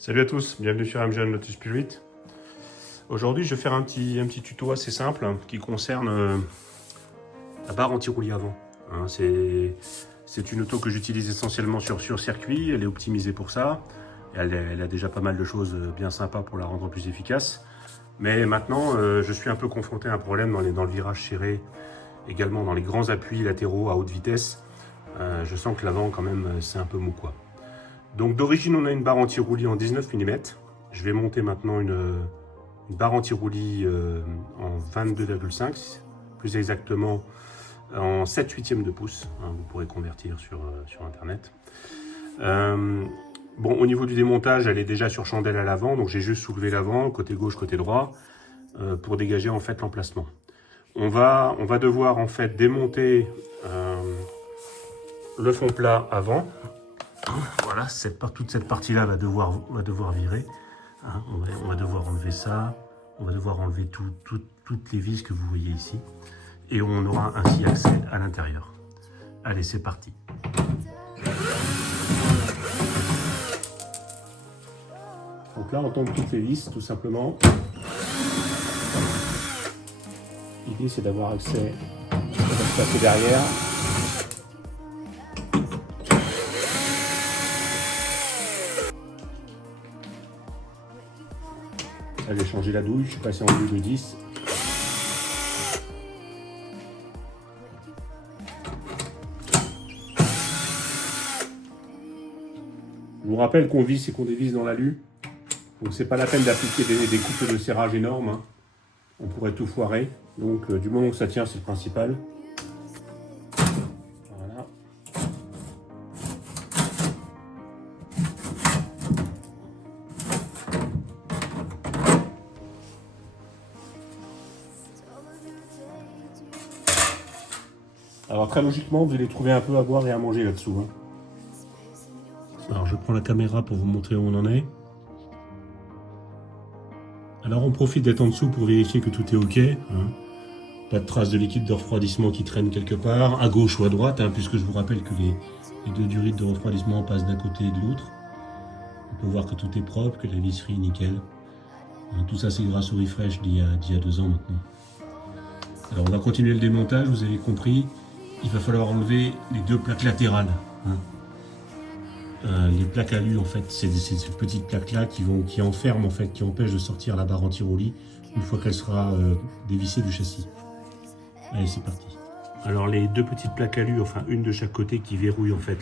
Salut à tous, bienvenue sur MGN Lotus Spirit. Aujourd'hui, je vais faire un petit tuto assez simple qui concerne la barre anti-roulis avant. C'est une auto que j'utilise essentiellement sur circuit, elle est optimisée pour ça. Elle a déjà pas mal de choses bien sympas pour la rendre plus efficace. Mais maintenant, je suis un peu confronté à un problème dans le virage serré, également dans les grands appuis latéraux à haute vitesse. Je sens que l'avant, quand même, c'est un peu mou, quoi. Donc d'origine, on a une barre anti-roulis en 19 mm. Je vais monter maintenant une barre anti-roulis en 22,5, plus exactement en 7/8 de pouce. Vous pourrez convertir sur Internet. Bon, au niveau du démontage, elle est déjà sur chandelle à l'avant, donc j'ai juste soulevé l'avant, côté gauche, côté droit, pour dégager en fait l'emplacement. On va devoir en fait démonter le fond plat avant. Voilà, toute cette partie-là va devoir virer. On va devoir enlever ça. On va devoir enlever toutes les vis que vous voyez ici. Et on aura ainsi accès à l'intérieur. Allez, c'est parti. Donc là, on tombe toutes les vis, tout simplement. L'idée, c'est d'avoir accès à ce qui va se passer derrière. Là, j'ai changé la douille, je suis passé en douille de 10. Je vous rappelle qu'on visse et qu'on dévisse dans l'alu. Donc c'est pas la peine d'appliquer des coupes de serrage énormes. On pourrait tout foirer. Donc du moment que ça tient, c'est le principal. Voilà. Alors très logiquement, vous allez trouver un peu à boire et à manger là-dessous. Alors je prends la caméra pour vous montrer où on en est. Alors on profite d'être en dessous pour vérifier que tout est ok. Pas de traces de liquide de refroidissement qui traîne quelque part, à gauche ou à droite, puisque je vous rappelle que les deux durites de refroidissement passent d'un côté et de l'autre. On peut voir que tout est propre, que la visserie est nickel. Tout ça c'est grâce au refresh d'il y a 2 ans maintenant. Alors on va continuer le démontage, vous avez compris. Il va falloir enlever les 2 plaques latérales. Les plaques alu, en fait, c'est ces petites plaques-là qui enferment, en fait, qui empêchent de sortir la barre anti-roulis une fois qu'elle sera dévissée du châssis. Allez, c'est parti. Alors les 2 petites plaques alu, enfin une de chaque côté, qui verrouillent en fait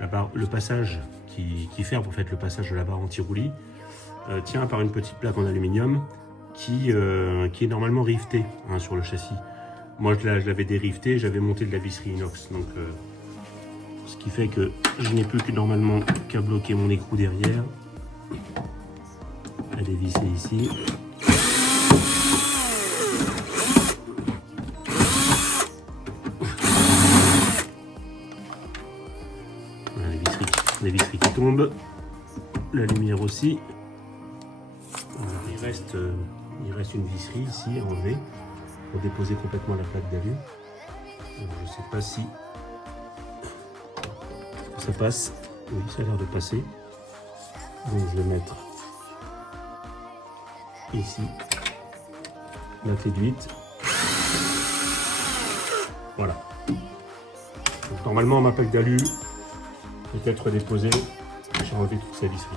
la barre, le passage, qui ferme en fait le passage de la barre anti-roulis, tient par une petite plaque en aluminium qui est normalement rivetée sur le châssis. Moi, je l'avais dérifté, j'avais monté de la visserie inox, donc ce qui fait que je n'ai plus que normalement qu'à bloquer mon écrou derrière, à dévisser ici. Voilà, les visseries qui tombent, la lumière aussi. Alors, il reste une visserie ici à enlever pour déposer complètement la plaque d'alu. Je ne sais pas si ça passe. Oui, ça a l'air de passer. Donc je vais mettre ici la clé de 8. Voilà. Donc, normalement ma plaque d'alu peut être déposée. J'ai enlevé toute sa visserie.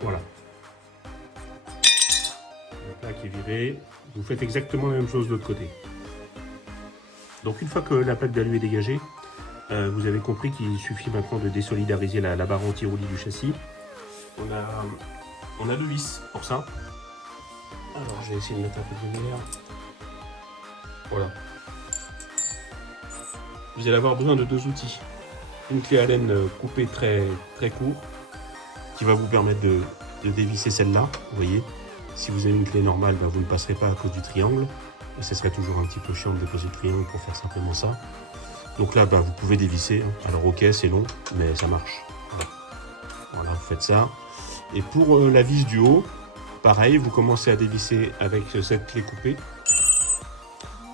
Voilà. La plaque est virée. Vous faites exactement la même chose de l'autre côté. Donc une fois que la plaque d'alu est dégagée, vous avez compris qu'il suffit maintenant de désolidariser la barre anti-roulis du châssis. On a 2 vis pour ça. Alors je vais essayer de mettre un peu de lumière. Voilà. Vous allez avoir besoin de 2 outils. Une clé Allen coupée très court, qui va vous permettre de dévisser celle-là, vous voyez. Si vous avez une clé normale, vous ne passerez pas à cause du triangle. Et ce serait toujours un petit peu chiant de déposer le triangle pour faire simplement ça. Donc là, vous pouvez dévisser. Alors ok, c'est long, mais ça marche. Voilà, vous faites ça. Et pour la vis du haut, pareil, vous commencez à dévisser avec cette clé coupée.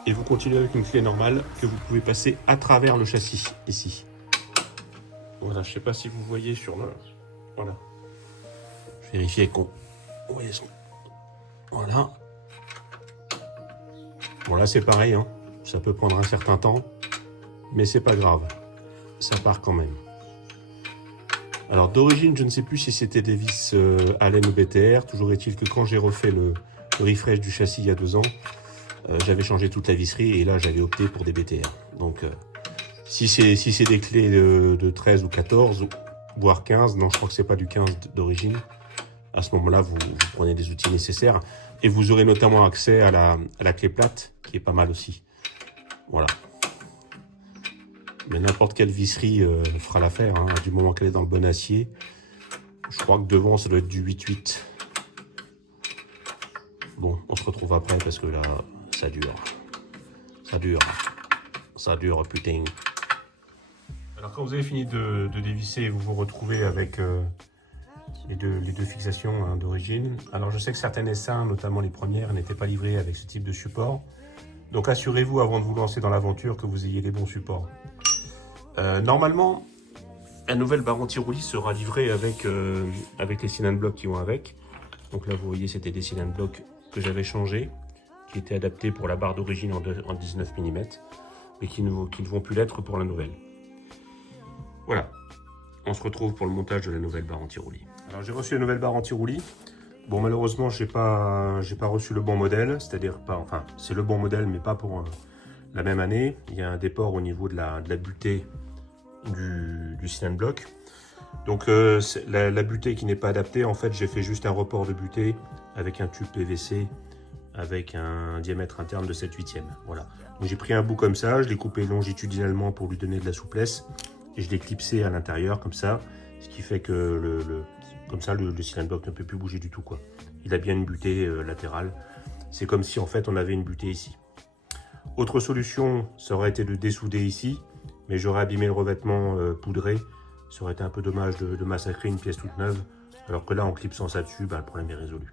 Et vous continuez avec une clé normale que vous pouvez passer à travers le châssis, ici. Voilà, je sais pas si vous voyez sur le... Voilà. Je vérifie qu'on... Oui, voilà. Bon là c'est pareil, hein. Ça peut prendre un certain temps, mais c'est pas grave. Ça part quand même. Alors d'origine, je ne sais plus si c'était des vis Allen ou BTR. Toujours est-il que quand j'ai refait le refresh du châssis il y a 2 ans, j'avais changé toute la visserie et là j'avais opté pour des BTR. Donc si c'est des clés de 13 ou 14, voire 15, non je crois que c'est pas du 15 d'origine, à ce moment-là vous prenez des outils nécessaires et vous aurez notamment accès à la clé plate qui est pas mal aussi. Voilà. Mais n'importe quelle visserie fera l'affaire, hein, du moment qu'elle est dans le bon acier. Je crois que devant ça doit être du 8-8. Bon, on se retrouve après parce que là, ça dure. Ça dure. Ça dure, putain. Alors quand vous avez fini de dévisser, vous vous retrouvez avec les deux fixations hein, d'origine. Alors je sais que certaines S1, notamment les premières, n'étaient pas livrées avec ce type de support. Donc assurez-vous avant de vous lancer dans l'aventure que vous ayez les bons supports. Normalement, un nouvel bar anti-roulis sera livré avec les cylindres blocs qui vont avec. Donc là, vous voyez, c'était des cylindres blocs que j'avais changés, qui étaient adaptés pour la barre d'origine en 19 mm, mais qui ne vont plus l'être pour la nouvelle. Voilà, on se retrouve pour le montage de la nouvelle barre anti-roulis. Alors j'ai reçu la nouvelle barre anti-roulis. Bon, malheureusement, j'ai pas reçu le bon modèle, c'est-à-dire pas, enfin, c'est le bon modèle, mais pas pour la même année. Il y a un déport au niveau de la butée du cylindre bloc. Donc la butée qui n'est pas adaptée, en fait j'ai fait juste un report de butée avec un tube PVC avec un diamètre interne de 7/8. Voilà. Donc j'ai pris un bout comme ça, je l'ai coupé longitudinalement pour lui donner de la souplesse et je l'ai clipsé à l'intérieur comme ça, ce qui fait que comme ça le cylindre bloc ne peut plus bouger du tout quoi. Il a bien une butée latérale. C'est comme si en fait on avait une butée ici. Autre solution, ça aurait été de dessouder ici, mais j'aurais abîmé le revêtement poudré. Ça aurait été un peu dommage de massacrer une pièce toute neuve, alors que là, en clipsant ça dessus, le problème est résolu.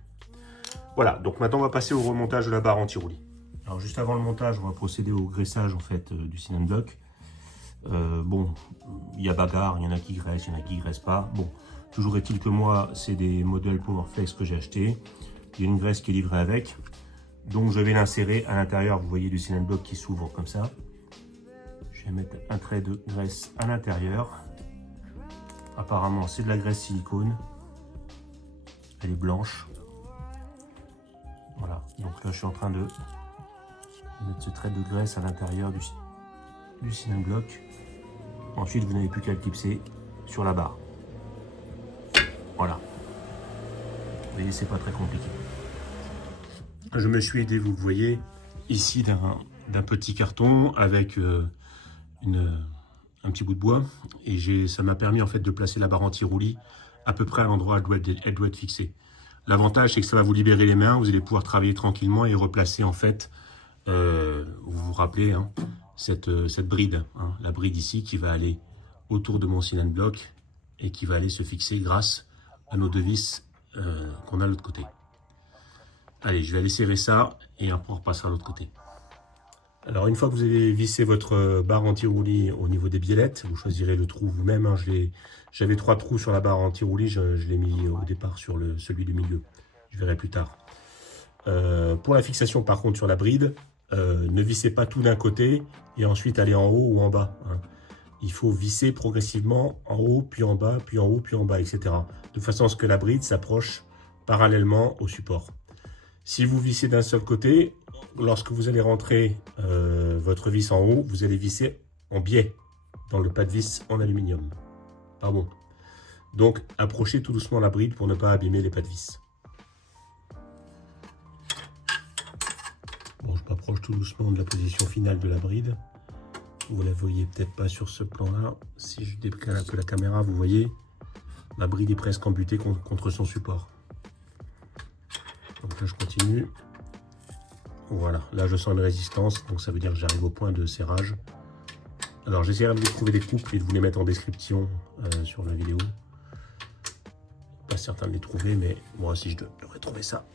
Voilà, donc maintenant, on va passer au remontage de la barre anti-roulis. Alors, juste avant le montage, on va procéder au graissage en fait, du cylindre bloc. Bon, il y a bagarre, il y en a qui graissent, il y en a qui graissent pas. Bon, toujours est-il que moi, c'est des modèles Powerflex que j'ai achetés. Il y a une graisse qui est livrée avec. Donc, je vais l'insérer à l'intérieur, vous voyez, du cylindre bloc qui s'ouvre comme ça. Je vais mettre un trait de graisse à l'intérieur. Apparemment, c'est de la graisse silicone. Elle est blanche. Voilà. Donc là, je suis en train de mettre ce trait de graisse à l'intérieur du cylindre bloc. Ensuite, vous n'avez plus qu'à le clipser sur la barre. Voilà. Vous voyez, c'est pas très compliqué. Je me suis aidé, vous le voyez, ici d'un petit carton avec un petit bout de bois et ça m'a permis en fait de placer la barre anti-roulis à peu près à l'endroit où elle doit être fixée. L'avantage c'est que ça va vous libérer les mains, vous allez pouvoir travailler tranquillement et replacer en fait, vous vous rappelez, hein, cette bride, hein, la bride ici qui va aller autour de mon cylindre bloc et qui va aller se fixer grâce à nos deux vis qu'on a de l'autre côté. Allez, je vais aller serrer ça et après on repassera à l'autre côté. Alors une fois que vous avez vissé votre barre anti-roulis au niveau des biellettes, vous choisirez le trou vous-même. Hein, j'avais 3 trous sur la barre anti-roulis, je l'ai mis au départ sur celui du milieu. Je verrai plus tard. Pour la fixation par contre sur la bride, ne vissez pas tout d'un côté et ensuite aller en haut ou en bas. Hein. Il faut visser progressivement en haut, puis en bas, puis en haut, puis en bas, etc. De façon à ce que la bride s'approche parallèlement au support. Si vous vissez d'un seul côté, lorsque vous allez rentrer votre vis en haut, vous allez visser en biais dans le pas de vis en aluminium. Pardon. Donc, approchez tout doucement la bride pour ne pas abîmer les pas de vis. Bon, je m'approche tout doucement de la position finale de la bride. Vous ne la voyez peut-être pas sur ce plan-là. Si je décale un peu la caméra, vous voyez, la bride est presque embutée contre son support. Donc là, je continue. Voilà, là je sens une résistance, donc ça veut dire que j'arrive au point de serrage. Alors j'essaierai de vous trouver des couples et de vous les mettre en description sur la vidéo. Pas certain de les trouver, mais moi aussi je devrais trouver ça.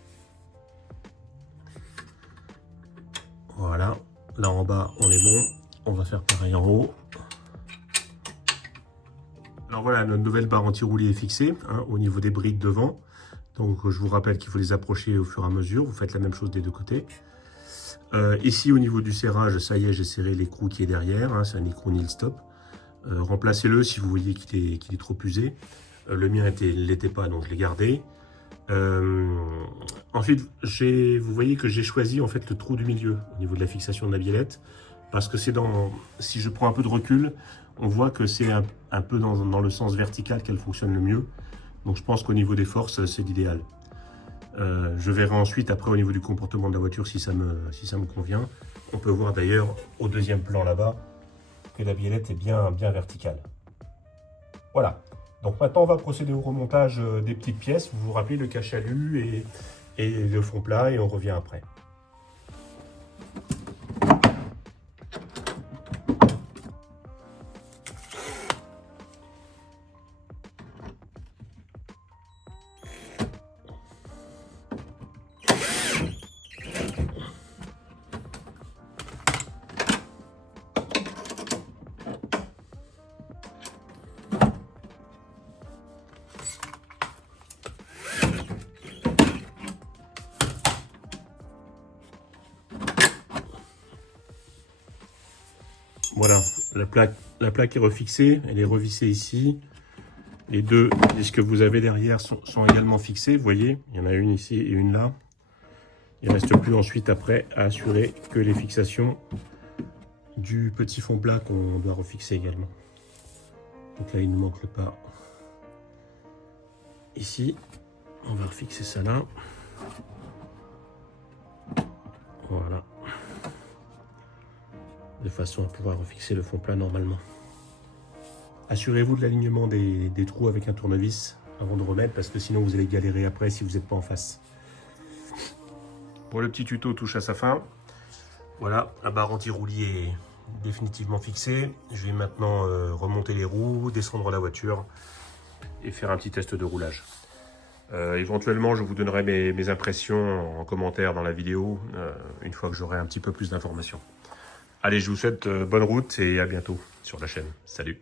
Voilà, là en bas on est bon, on va faire pareil en haut. Alors voilà, notre nouvelle barre anti-roulis est fixée hein, au niveau des briques devant. Donc je vous rappelle qu'il faut les approcher au fur et à mesure. Vous faites la même chose des deux côtés. Ici au niveau du serrage, ça y est, j'ai serré l'écrou qui est derrière. Hein, c'est un écrou nil stop. Remplacez-le si vous voyez qu'il est trop usé. Le mien ne l'était pas, donc je l'ai gardé. Ensuite, vous voyez que j'ai choisi en fait le trou du milieu au niveau de la fixation de la biellette. Parce que c'est si je prends un peu de recul, on voit que c'est un peu dans le sens vertical qu'elle fonctionne le mieux. Donc je pense qu'au niveau des forces, c'est l'idéal. Je verrai ensuite, après au niveau du comportement de la voiture, si ça me convient. On peut voir d'ailleurs au deuxième plan là-bas que la biellette est bien verticale. Voilà. Donc maintenant, on va procéder au remontage des petites pièces. Vous vous rappelez le cache-alu et le fond plat et on revient après. Voilà, la plaque est refixée, elle est revissée ici. Les deux disques que vous avez derrière sont également fixés, vous voyez, il y en a une ici et une là. Il ne reste plus ensuite après à assurer que les fixations du petit fond plat qu'on doit refixer également. Donc là, il ne manque pas ici. On va refixer ça là. Voilà. De façon à pouvoir refixer le fond plat normalement. Assurez-vous de l'alignement des trous avec un tournevis avant de remettre, parce que sinon vous allez galérer après si vous n'êtes pas en face. Bon, le petit tuto touche à sa fin. Voilà, la barre anti-roulis est définitivement fixée. Je vais maintenant remonter les roues, descendre la voiture et faire un petit test de roulage. Éventuellement, je vous donnerai mes impressions en commentaire dans la vidéo, une fois que j'aurai un petit peu plus d'informations. Allez, je vous souhaite bonne route et à bientôt sur la chaîne. Salut!